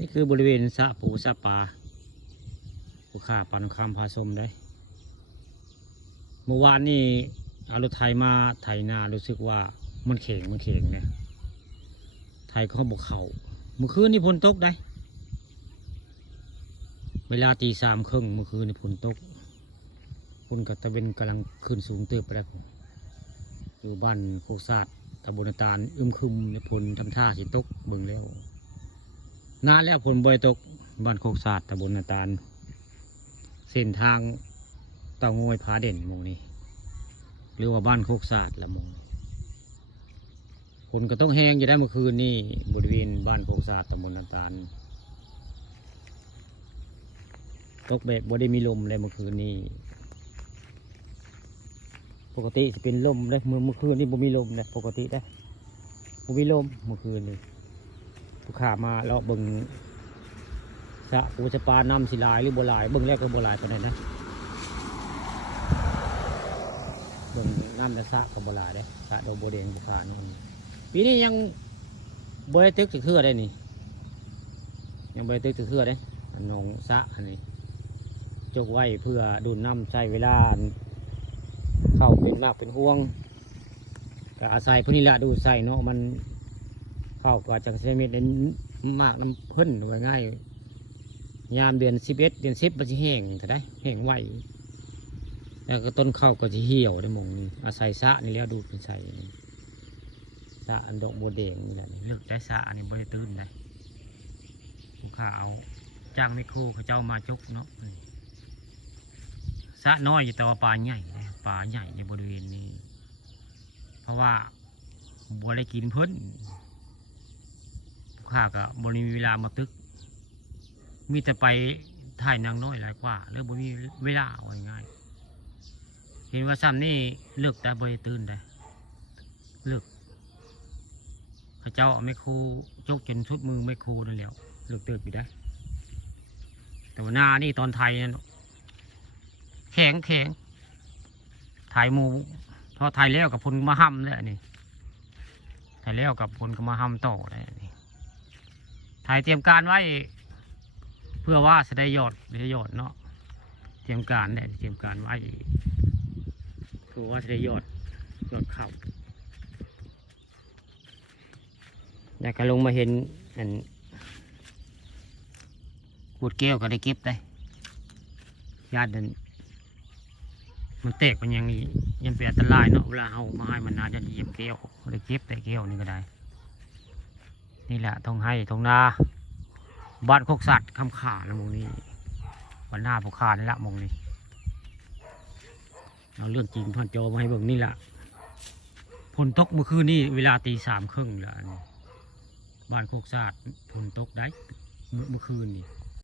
นี่คือบริเวณสระปูสระปลาผู้ข่าปันคำพาชมได้เมื่อวานนี่เอารถไถมาไถนารู้สึกว่ามันเข่งเนี่ยไถเขาบอกเขาเมื่อคืนนี่ฝนตกได้เวลาตี 3:30เมื่อคืนนี่ฝนตกฝนกับตะเวนกำลังขึ้นสูงเติบไปแล้วอยู่บ้านโคกศาสตร์ตำบลตาลคึมในฝนทำท่าสิตกเบิ่งแล้วนานแล้วฝนบ่อยตกบ้านโคกศาสตร์ตำบลตาลเส้นทางเต่างอยผาเด่นมองนี้หรือว่าบ้านโคกศาสตร์ละมองฝนก็ต้องแห้งจะได้เมื่อคืนนี่บริเวณบ้านโคกศาสตร์ตำบลตาลตกแบบบ่ได้มีลมเลยเมื่อคืนนี้ปกติจะเป็นลมเลยเมื่อคืนนี้บ่มีลมเลยปกติได้บ่มีลมเมื่อคืนนี้ผู้ข่ามาเลาะเบิ่งสระปูสระปลาน้ำสิลายหรือบ่ลายเบิ่งแรกก็บ่ลายปานใดนะเบิ่งน้ำในสระก็บ่ลายเด้สระดอกบัวแดงผู้ข่านี่ปีนี้ยังบ่ได้ตึกจักเทื่อได้นี่ยังบ่ได้ตึกจักเทื่อได้อันนองสระอันนี้จกไว้เพื่อดูดน้ำใช้เวลาเข้าเป็นมากเป็นห่วงก็อาศัยพวกนี้แหละดูใส่เนาะมันเข้าก็จังเซมิตในมากน้ำพ่นไว้ง่ายยามเดือน11 เดือน10มันจะแห้งแต่ได้แห้งไวแล้วก็ต้นข้าวก็จะเหี่ยวได้มองนี่อาศัยสะนี่แล้วดูดเป็นใส่สะอันดอกบัวแดงนี่แหละเลือกได้สะอันนี้บริตื่นได้ผู้ข่าเอาจ้างไมโครเขาเจ้ามาจกเนาะสะน้อยอยู่แต่ว่าปลาใหญ่ในบริเวณนี้เพราะว่าบัวได้กินเพิ่นผู้ข่าก็บริมีเวลามาตึกมีแต่ไปถ่ายนางน้อยหลายกว่าหรือบ่มีเวลาเอาง่ายเห็นว่าซ้ำนี่เลือกแต่บริตื่นได้เลือกพระเจ้าเอาไมโครจกจนชุดมือไมโครนั่นแหละเลือกเติบอยู่ได้แต่ว่าหน้านี่ตอนไทยแข็งถ่ายหมูพอถ่ายแล้วกับพลมาห้ำเลยนี่ถ่ายแล้วกับพลก็มาห้ำต่อเลยนี่ถ่ายเตรียมการไว้เพื่อว่าจะได้ยอดเนาะเตรียมการไว้เพื่อว่าจะได้ยอดเข่าอยากจะลงมาเห็นอันขวดแก้วก็ได้เก็บได้ญาตินั้นมันแตกเป็นยังเป็นอันตรายเนาะเวลาเอามาให้มันน่าจะเหยียบแก้วได้เก็บแต่แก้วนี่ก็ได้นี่แหละทงให้ทงนาบ้านโคกสัตว์คำขาแล้วมองนี้วันหน้าผูกขานี่ละมองนี้เอาเรื่องจริงพันจอมาให้เบิ่งนี่แหละฝนตกเมื่อคืนนี่เวลาตี 3:30แล้วบ้านโคกสัตว์ฝนตกได้เมื่อคืนนี่